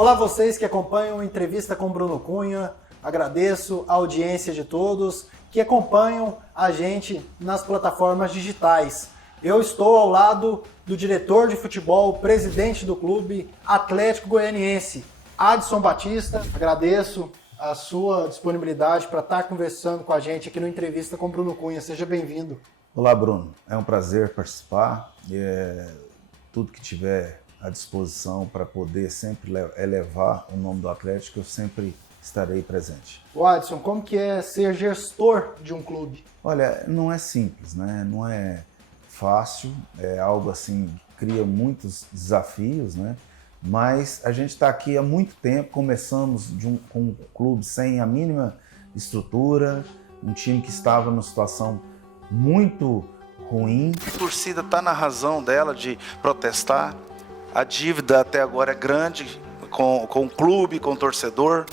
Olá vocês que acompanham a entrevista com Bruno Cunha, agradeço a audiência de todos que acompanham a gente nas plataformas digitais. Eu estou ao lado do diretor de futebol, presidente do clube Atlético Goianiense, Adson Batista. Agradeço a sua disponibilidade para estar conversando com a gente aqui no Entrevista com Bruno Cunha. Seja bem-vindo. Olá, Bruno. É um prazer participar. Tudo que tiver à disposição para poder sempre elevar o nome do Atlético, eu sempre estarei presente. O Adson, como que é ser gestor de um clube? Olha, não é simples, né? Não é fácil, é algo assim que cria muitos desafios, né? Mas a gente está aqui há muito tempo, começamos com um clube sem a mínima estrutura, um time que estava numa situação muito ruim. A torcida está na razão dela de protestar, a dívida até agora é grande com o clube, com o torcedor.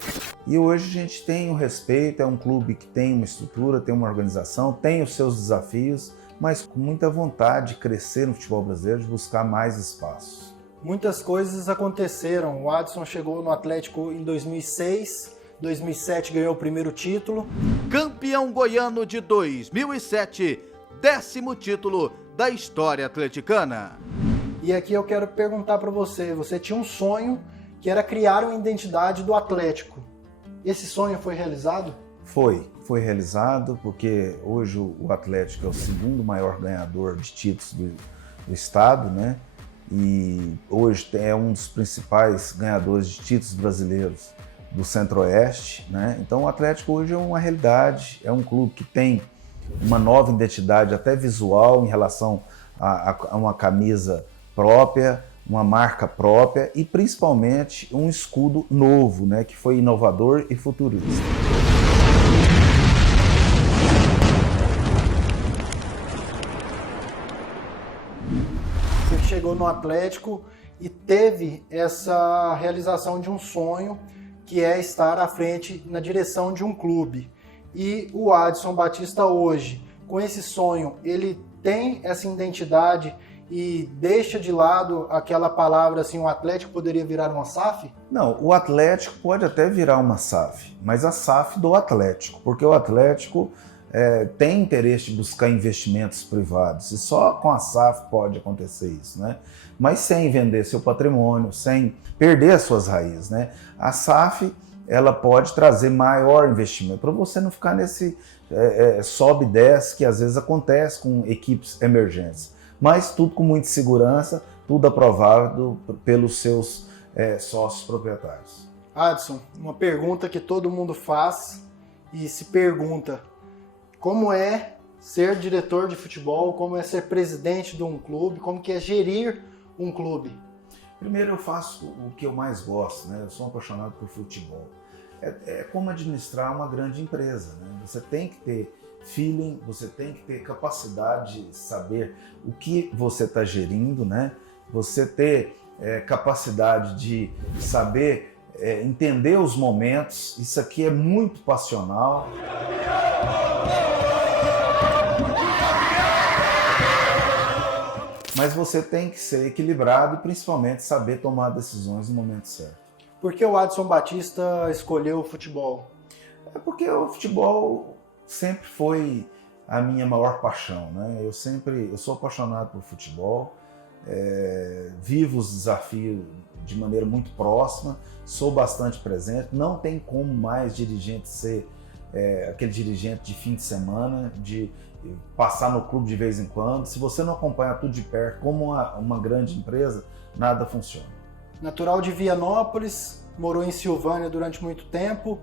E hoje a gente tem o respeito, é um clube que tem uma estrutura, tem uma organização, tem os seus desafios, mas com muita vontade de crescer no futebol brasileiro, de buscar mais espaços. Muitas coisas aconteceram. O Adson chegou no Atlético em 2006, 2007 ganhou o primeiro título. Campeão goiano de 2007, 10º título da história atleticana. E aqui eu quero perguntar para você tinha um sonho que era criar uma identidade do Atlético. Esse sonho foi realizado? Foi realizado, porque hoje o Atlético é o segundo maior ganhador de títulos do estado, né? E hoje é um dos principais ganhadores de títulos brasileiros do Centro-Oeste, né? Então o Atlético hoje é uma realidade, é um clube que tem uma nova identidade até visual em relação a uma camisa própria, uma marca própria e principalmente um escudo novo, né? Que foi inovador e futurista. Você chegou no Atlético e teve essa realização de um sonho, que é estar à frente na direção de um clube. E o Adson Batista hoje, com esse sonho, ele tem essa identidade e deixa de lado aquela palavra assim, o Atlético poderia virar uma SAF? Não, o Atlético pode até virar uma SAF, mas a SAF do Atlético, porque o Atlético tem interesse de buscar investimentos privados e só com a SAF pode acontecer isso, né? Mas sem vender seu patrimônio, sem perder as suas raízes, né? A SAF ela pode trazer maior investimento para você não ficar nesse sobe e desce que às vezes acontece com equipes emergentes, mas tudo com muita segurança, tudo aprovado pelos seus sócios proprietários. Adson, uma pergunta que todo mundo faz e se pergunta: como é ser diretor de futebol, como é ser presidente de um clube, como que é gerir um clube? Primeiro eu faço o que eu mais gosto, né? Eu sou apaixonado por futebol. É como administrar uma grande empresa, né? Você tem que ter feeling, você tem que ter capacidade de saber o que você está gerindo, né? Você ter capacidade de saber entender os momentos. Isso aqui é muito passional. Mas você tem que ser equilibrado e principalmente saber tomar decisões no momento certo. Por que o Adson Batista escolheu o futebol? É porque o futebol sempre foi a minha maior paixão, né? Eu sou apaixonado por futebol, vivo os desafios de maneira muito próxima, sou bastante presente, não tem como mais dirigente ser aquele dirigente de fim de semana, de passar no clube de vez em quando. Se você não acompanha tudo de perto, como uma grande empresa, nada funciona. Natural de Vianópolis, morou em Silvânia durante muito tempo,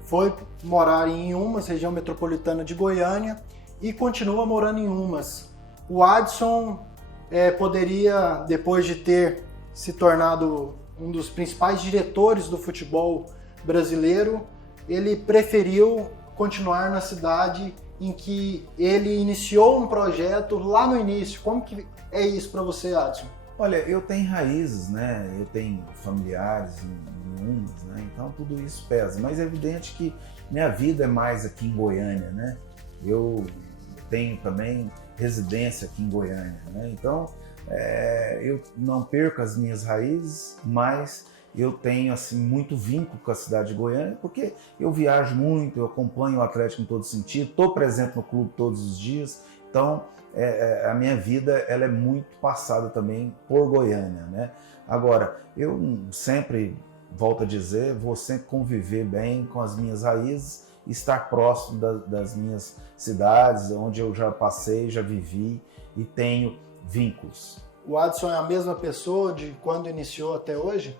foi morar em Inhumas, região metropolitana de Goiânia, e continua morando em Inhumas. O Adson poderia, depois de ter se tornado um dos principais diretores do futebol brasileiro, ele preferiu continuar na cidade em que ele iniciou um projeto lá no início. Como que é isso para você, Adson? Olha, eu tenho raízes, né? Eu tenho familiares em Umas, né? Então tudo isso pesa. Mas é evidente que minha vida é mais aqui em Goiânia, né? Eu tenho também residência aqui em Goiânia, né? Então eu não perco as minhas raízes, mas eu tenho assim muito vínculo com a cidade de Goiânia, porque eu viajo muito, eu acompanho o Atlético em todo sentido, estou presente no clube todos os dias, então a minha vida ela é muito passada também por Goiânia, né? Agora, eu sempre, volto a dizer, vou sempre conviver bem com as minhas raízes e estar próximo das minhas cidades, onde eu já passei, já vivi e tenho vínculos. O Adson é a mesma pessoa de quando iniciou até hoje?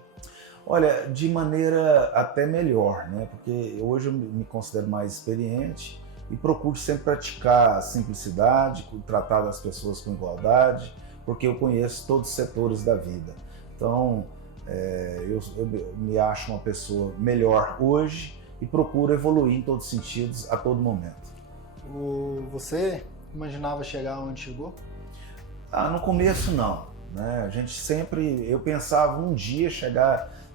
Olha, de maneira até melhor, né? Porque hoje eu me considero mais experiente e procuro sempre praticar a simplicidade, tratar as pessoas com igualdade, porque eu conheço todos os setores da vida. Então, eu me acho uma pessoa melhor hoje e procuro evoluir em todos os sentidos a todo momento. Você imaginava chegar onde chegou? No começo não, né? Eu pensava um dia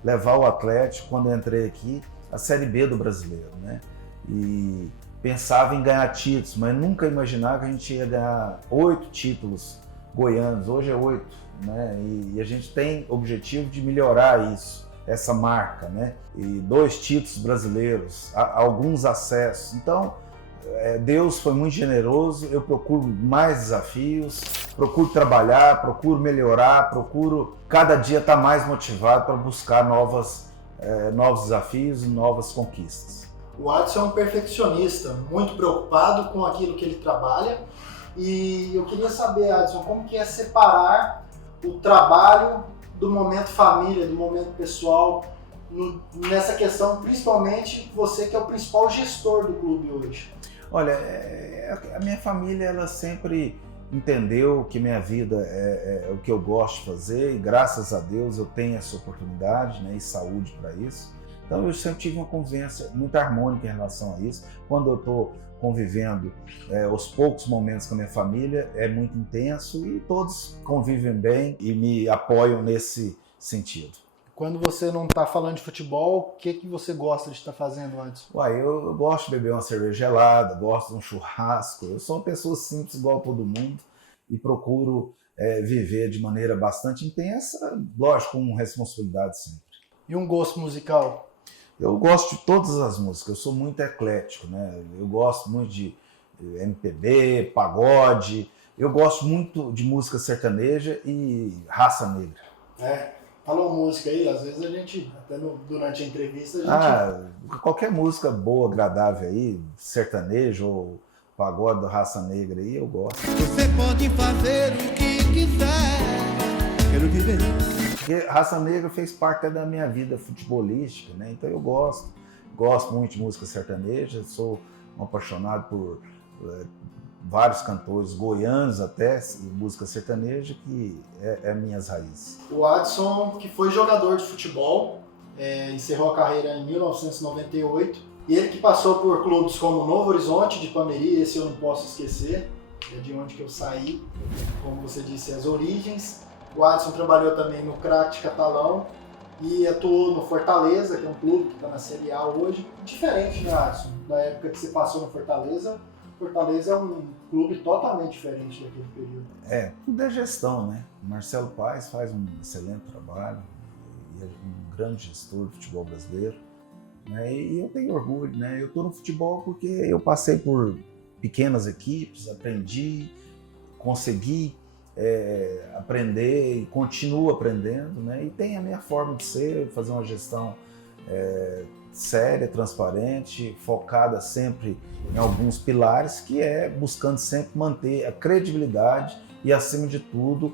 levar o Atlético, quando eu entrei aqui, a Série B do Brasileiro, né? E pensava em ganhar títulos, mas nunca imaginava que a gente ia ganhar 8 títulos goianos, hoje é 8, né? E a gente tem objetivo de melhorar isso, essa marca, né? E 2 títulos brasileiros, alguns acessos. Então, Deus foi muito generoso, eu procuro mais desafios, procuro trabalhar, procuro melhorar, procuro cada dia estar mais motivado para buscar novos desafios e novas conquistas. O Adson é um perfeccionista, muito preocupado com aquilo que ele trabalha, e eu queria saber, Adson, como que é separar o trabalho do momento família, do momento pessoal, nessa questão, principalmente você que é o principal gestor do clube hoje? Olha, a minha família ela sempre entendeu que minha vida é o que eu gosto de fazer e graças a Deus eu tenho essa oportunidade, né, e saúde para isso. Então eu sempre tive uma convivência muito harmônica em relação a isso. Quando eu estou convivendo os poucos momentos com a minha família, é muito intenso e todos convivem bem e me apoiam nesse sentido. Quando você não está falando de futebol, o que você gosta de estar fazendo, Adson? Eu gosto de beber uma cerveja gelada, gosto de um churrasco. Eu sou uma pessoa simples, igual a todo mundo, e procuro viver de maneira bastante intensa, lógico, com responsabilidade sempre. E um gosto musical? Eu gosto de todas as músicas, eu sou muito eclético, né? Eu gosto muito de MPB, pagode, eu gosto muito de música sertaneja e raça negra. Falou música aí, às vezes a gente, até durante a entrevista, a gente... Qualquer música boa, agradável aí, sertanejo ou pagode da raça negra aí, eu gosto. Você pode fazer o que quiser, quero viver. Porque raça negra fez parte da minha vida futebolística, né? Então eu gosto muito de música sertaneja, sou um apaixonado por vários cantores goianos até, música sertaneja, que é minhas raízes. O Adson, que foi jogador de futebol, encerrou a carreira em 1998, e ele que passou por clubes como Novo Horizonte, de Ipameri, esse eu não posso esquecer, é de onde que eu saí, como você disse, as origens. O Adson trabalhou também no Crack Catalão e atuou no Fortaleza, que é um clube que está na Série A hoje. Diferente, né, Adson? Da época que você passou no Fortaleza, Fortaleza é um clube totalmente diferente daquele período. Tudo é gestão, né? O Marcelo Paes faz um excelente trabalho, e é um grande gestor do futebol brasileiro, né? E eu tenho orgulho, né? Eu estou no futebol porque eu passei por pequenas equipes, aprendi, consegui aprender e continuo aprendendo, né? E tem a minha forma de ser, fazer uma gestão séria, transparente, focada sempre em alguns pilares, que é buscando sempre manter a credibilidade e, acima de tudo,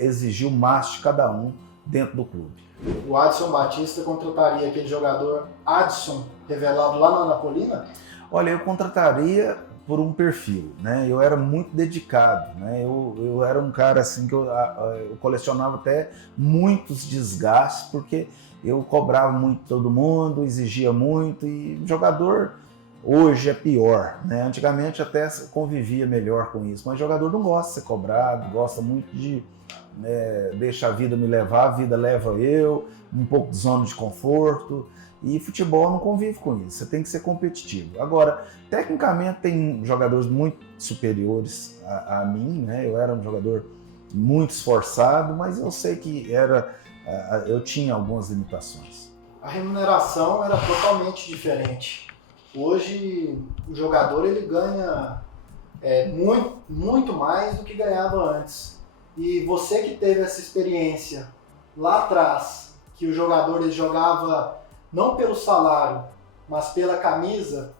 exigir o máximo de cada um dentro do clube. O Adson Batista contrataria aquele jogador Adson, revelado lá na Anapolina? Olha, eu contrataria por um perfil, né? Eu era muito dedicado, né? Eu era um cara assim que eu colecionava até muitos desgastes, porque eu cobrava muito todo mundo, exigia muito, e o jogador hoje é pior, né? Antigamente até convivia melhor com isso, mas o jogador não gosta de ser cobrado, gosta muito de deixar a vida me levar, a vida leva eu, um pouco de zona de conforto, e futebol não convive com isso, você tem que ser competitivo. Agora, tecnicamente tem jogadores muito superiores a mim, né? Eu era um jogador muito esforçado, mas eu sei que era eu tinha algumas limitações. A remuneração era totalmente diferente. Hoje o jogador ele ganha muito mais do que ganhava antes. E você que teve essa experiência lá atrás, que o jogador ele jogava não pelo salário, mas pela camisa,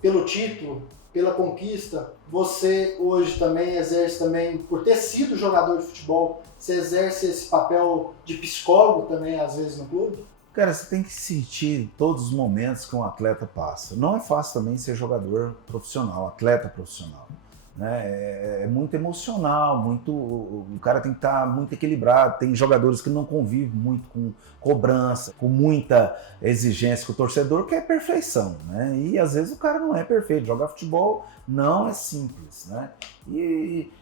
pelo título, pela conquista, você hoje também exerce também, por ter sido jogador de futebol, você exerce esse papel de psicólogo também às vezes no clube? Cara, você tem que sentir todos os momentos que um atleta passa. Não é fácil também ser jogador profissional, atleta profissional, né? É muito emocional, o cara tem que estar muito equilibrado. Tem jogadores que não convivem muito com cobrança, com muita exigência com o torcedor, que é perfeição, né? E às vezes o cara não é perfeito. Jogar futebol não é simples, né? E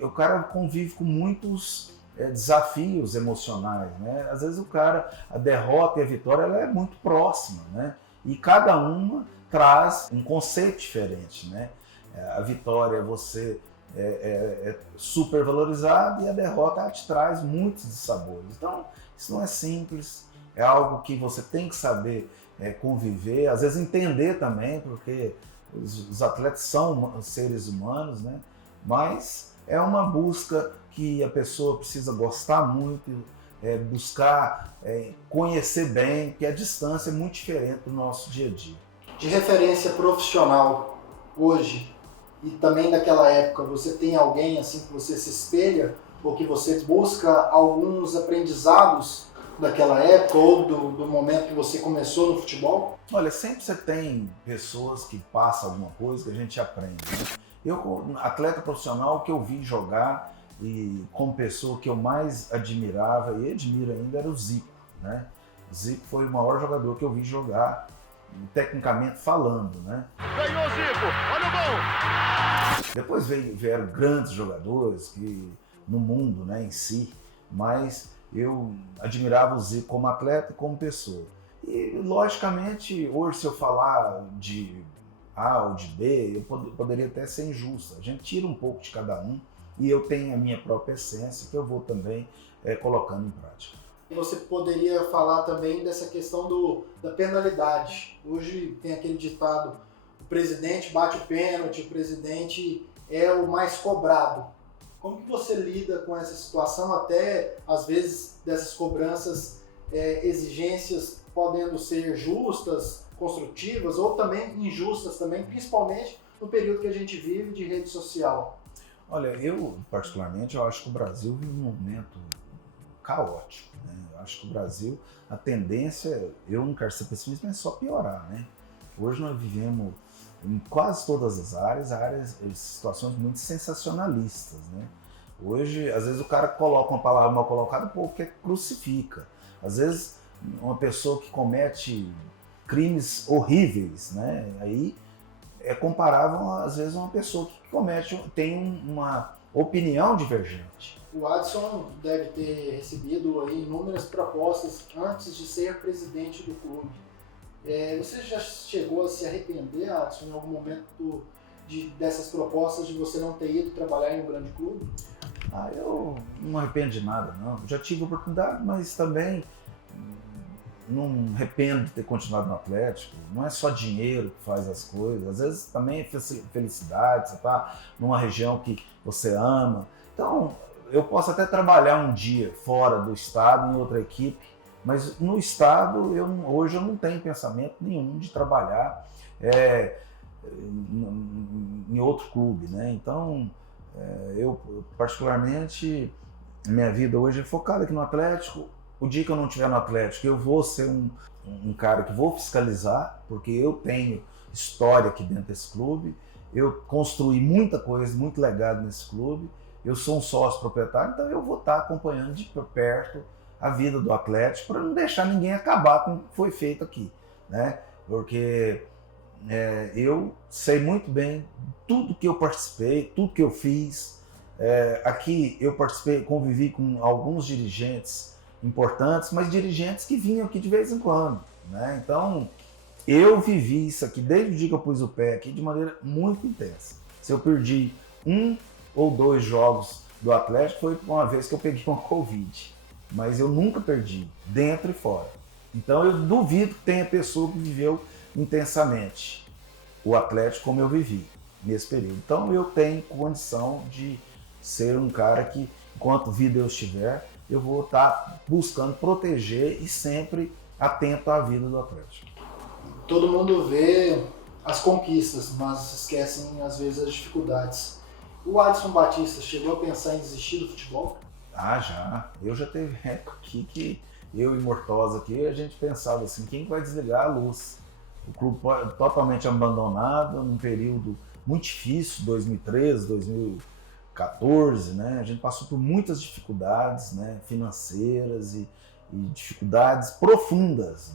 o cara convive com muitos desafios emocionais, né? Às vezes a derrota e a vitória ela é muito próxima, né? E cada uma traz um conceito diferente, né? A vitória você é super valorizado e a derrota te traz muitos dissabores. Então, isso não é simples, é algo que você tem que saber conviver, às vezes entender também, porque os atletas são seres humanos, né? Mas é uma busca que a pessoa precisa gostar muito, buscar conhecer bem, porque a distância é muito diferente do nosso dia a dia. De referência profissional hoje e também daquela época, você tem alguém assim que você se espelha ou que você busca alguns aprendizados daquela época ou do momento que você começou no futebol? Olha, sempre você tem pessoas que passam alguma coisa que a gente aprende, né? Eu, atleta profissional, que eu vi jogar e como pessoa que eu mais admirava e admiro ainda era o Zico, né? O Zico foi o maior jogador que eu vi jogar, tecnicamente falando, né? Ganhou o Zico, olha o gol! Depois vieram grandes jogadores que, no mundo, né, em si, mas eu admirava o Zico como atleta e como pessoa. E, logicamente, hoje se eu falar de A ou de B, eu poderia até ser injusto. A gente tira um pouco de cada um e eu tenho a minha própria essência que eu vou também colocando em prática. Você poderia falar também dessa questão da penalidade. Hoje tem aquele ditado, o presidente bate o pênalti, o presidente é o mais cobrado. Como que você lida com essa situação, até às vezes dessas cobranças, exigências podendo ser justas, construtivas ou também injustas também, principalmente no período que a gente vive de rede social? Olha, eu particularmente eu acho que o Brasil vive um momento caótico, né? Eu acho que o Brasil, a tendência, eu não quero ser pessimista, mas é só piorar, né? Hoje nós vivemos em quase todas as áreas, situações muito sensacionalistas, né? Hoje, às vezes o cara coloca uma palavra mal colocada, o povo quer crucifica. Às vezes, uma pessoa que comete crimes horríveis, né? Aí é comparável, às vezes, a uma pessoa que tem uma opinião divergente. O Adson deve ter recebido aí inúmeras propostas antes de ser presidente do clube. Você já chegou a se arrepender, Adson, em algum momento dessas propostas de você não ter ido trabalhar em um grande clube? Eu não arrependo de nada, não. Já tive oportunidade, mas também não arrependo de ter continuado no Atlético. Não é só dinheiro que faz as coisas, às vezes também é felicidade, você está numa região que você ama. Então, eu posso até trabalhar um dia fora do estado, em outra equipe, mas no estado, hoje eu não tenho pensamento nenhum de trabalhar em outro clube, né? Então, eu particularmente, minha vida hoje é focada aqui no Atlético. O dia que eu não estiver no Atlético, eu vou ser um cara que vou fiscalizar, porque eu tenho história aqui dentro desse clube, eu construí muita coisa, muito legado nesse clube, eu sou um sócio proprietário, então eu vou estar acompanhando de perto a vida do Atlético para não deixar ninguém acabar com o que foi feito aqui, né? Porque eu sei muito bem tudo que eu participei, tudo que eu fiz. Aqui eu participei, convivi com alguns dirigentes importantes, mas dirigentes que vinham aqui de vez em quando, né? Então, eu vivi isso aqui desde o dia que eu pus o pé aqui de maneira muito intensa. Se eu perdi 1 ou 2 jogos do Atlético, foi uma vez que eu peguei uma Covid. mas eu nunca perdi, dentro e fora. Então eu duvido que tenha pessoa que viveu intensamente o Atlético como eu vivi nesse período. Então eu tenho condição de ser um cara que, enquanto vida eu estiver, eu vou estar buscando proteger e sempre atento à vida do Atlético. Todo mundo vê as conquistas, mas esquecem às vezes as dificuldades. O Adson Batista chegou a pensar em desistir do futebol? Ah, já. Eu já teve época aqui que eu e Mortosa aqui, a gente pensava assim, quem vai desligar a luz? O clube totalmente abandonado, num período muito difícil, 2013, 2014, né? A gente passou por muitas dificuldades, né, financeiras e dificuldades profundas.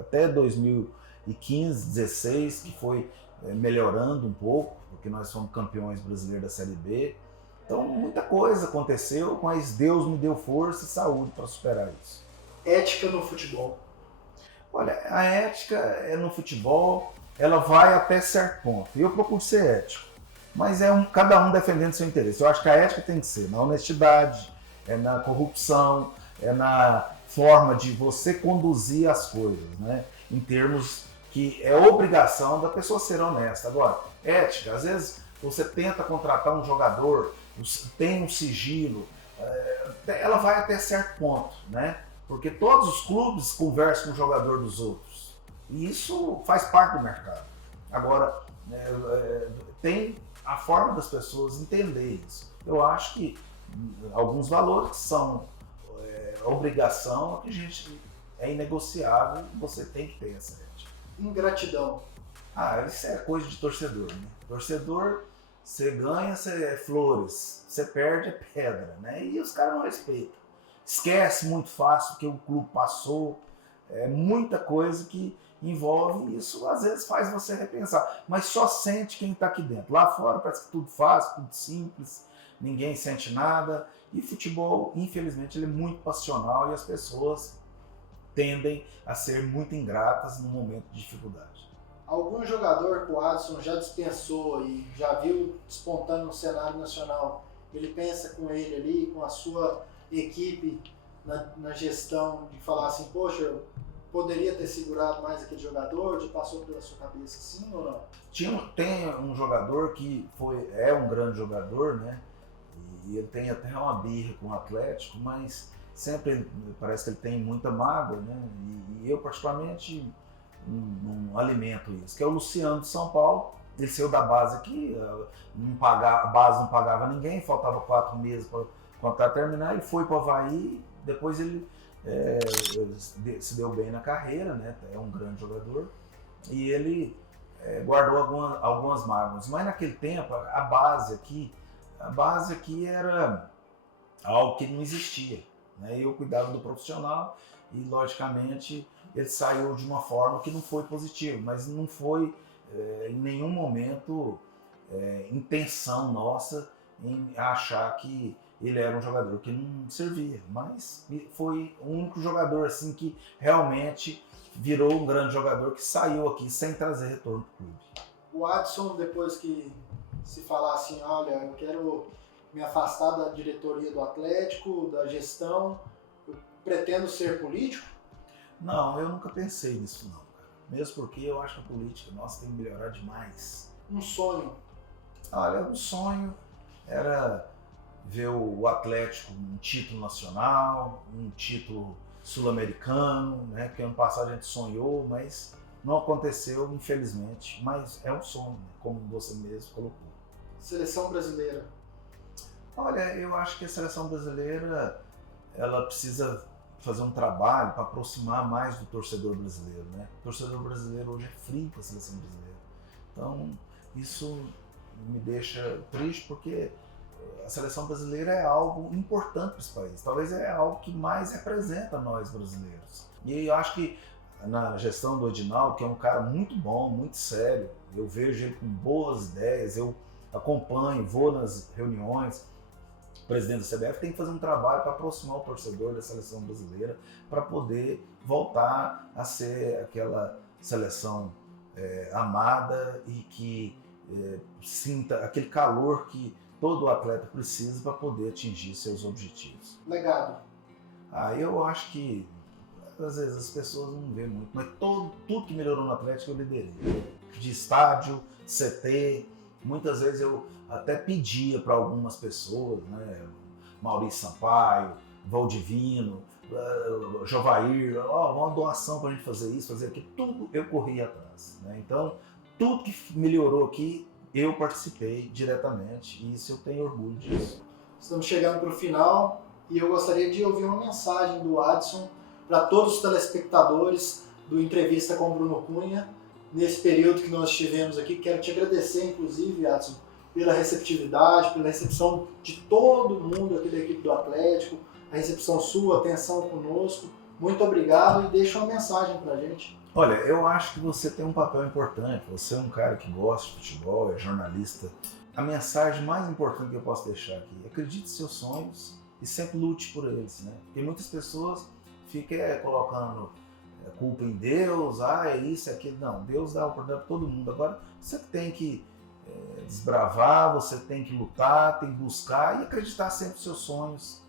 Até 2015, 16, que foi melhorando um pouco, porque nós fomos campeões brasileiros da Série B. Então, muita coisa aconteceu, mas Deus me deu força e saúde para superar isso. Ética no futebol. Olha, a ética no futebol, ela vai até certo ponto. E eu procuro ser ético. Mas cada um defendendo seu interesse. Eu acho que a ética tem que ser na honestidade, na corrupção, na forma de você conduzir as coisas, né? Em termos que é obrigação da pessoa ser honesta. Agora, ética, às vezes você tenta contratar um jogador, tem um sigilo, ela vai até certo ponto, né? Porque todos os clubes conversam com o jogador dos outros. E isso faz parte do mercado. Agora, tem a forma das pessoas entender isso. Eu acho que alguns valores que são obrigação, que a gente é inegociável, você tem que ter essa ética. Ingratidão. Isso é coisa de torcedor, né? Torcedor, você ganha, é flores, você perde, é pedra, né? E os caras não respeitam. Esquece muito fácil o que o clube passou, muita coisa que envolve isso, às vezes faz você repensar, mas só sente quem está aqui dentro. Lá fora parece que tudo fácil, tudo simples, ninguém sente nada, e futebol, infelizmente, ele é muito passional e as pessoas tendem a ser muito ingratas no momento de dificuldade. Algum jogador que o Adson já dispensou e já viu despontando no cenário nacional, ele pensa com ele ali, com a sua equipe na gestão, de falar assim, poxa, eu poderia ter segurado mais aquele jogador, já passou pela sua cabeça assim ou não? Tem um jogador que é um grande jogador, né? E ele tem até uma birra com o Atlético, mas sempre parece que ele tem muita mágoa, né? E eu particularmente não alimento isso, que é o Luciano de São Paulo. Ele saiu da base aqui, a base não pagava ninguém, faltava 4 meses para o contrato terminar, ele foi para o Avaí, depois ele se deu bem na carreira, né? É um grande jogador, e ele guardou algumas mágoas. Mas naquele tempo, a base aqui era algo que não existia, né? Eu cuidava do profissional e, logicamente, ele saiu de uma forma que não foi positiva, mas não foi em nenhum momento intenção nossa em achar que ele era um jogador que não servia, mas foi o único jogador assim que realmente virou um grande jogador que saiu aqui sem trazer retorno para o clube. O Adson, depois que se falar assim, olha, eu quero me afastar da diretoria do Atlético, da gestão, eu pretendo ser político? Não, eu nunca pensei nisso não, cara. Mesmo porque eu acho que a política nossa tem que melhorar demais. Um sonho? Olha, um sonho era ver o Atlético um título nacional, um título sul-americano, né? Porque ano passado a gente sonhou, mas não aconteceu, infelizmente. Mas é um sonho, né? Como você mesmo colocou. Seleção brasileira? Olha, eu acho que a seleção brasileira ela precisa fazer um trabalho para aproximar mais do torcedor brasileiro, né? O torcedor brasileiro hoje é frio com a seleção brasileira. Então, isso me deixa triste porque a seleção brasileira é algo importante para esse país. Talvez é algo que mais representa nós brasileiros. E eu acho que na gestão do Edinaldo, que é um cara muito bom, muito sério, eu vejo ele com boas ideias, eu acompanho, vou nas reuniões. O presidente da CBF tem que fazer um trabalho para aproximar o torcedor da seleção brasileira para poder voltar a ser aquela seleção amada e que sinta aquele calor que todo atleta precisa para poder atingir seus objetivos. Legado? Eu acho que às vezes as pessoas não veem muito, mas tudo que melhorou no Atlético eu liderei. De estádio, CT, muitas vezes eu até pedia para algumas pessoas, né? Maurício Sampaio, Valdivino, Jovair, uma doação para a gente fazer isso, fazer aquilo, tudo eu corri atrás, né? Então, tudo que melhorou aqui, eu participei diretamente e isso eu tenho orgulho disso. Estamos chegando para o final e eu gostaria de ouvir uma mensagem do Adson para todos os telespectadores do Entrevista com Bruno Cunha, nesse período que nós estivemos aqui. Quero te agradecer, inclusive, Adson, pela receptividade, pela recepção de todo mundo aqui da equipe do Atlético, a recepção sua, a atenção conosco. Muito obrigado e deixa uma mensagem para a gente. Olha, eu acho que você tem um papel importante, você é um cara que gosta de futebol, é jornalista. A mensagem mais importante que eu posso deixar aqui, acredite em seus sonhos e sempre lute por eles, né? Porque muitas pessoas ficam colocando culpa em Deus, é isso, é aquilo. Não, Deus dá a oportunidade para todo mundo. Agora, você tem que desbravar, você tem que lutar, tem que buscar e acreditar sempre nos seus sonhos.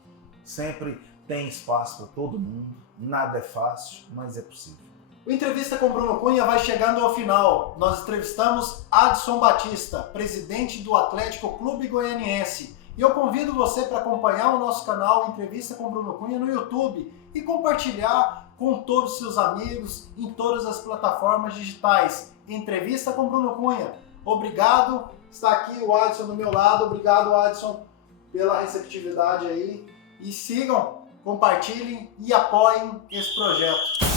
Sempre tem espaço para todo mundo, nada é fácil, mas é possível. O Entrevista com Bruno Cunha vai chegando ao final. Nós entrevistamos Adson Batista, presidente do Atlético Clube Goianiense. E eu convido você para acompanhar o nosso canal Entrevista com Bruno Cunha no YouTube e compartilhar com todos os seus amigos em todas as plataformas digitais. Entrevista com Bruno Cunha. Obrigado. Está aqui o Adson do meu lado. Obrigado, Adson, pela receptividade aí. E sigam, compartilhem e apoiem esse projeto.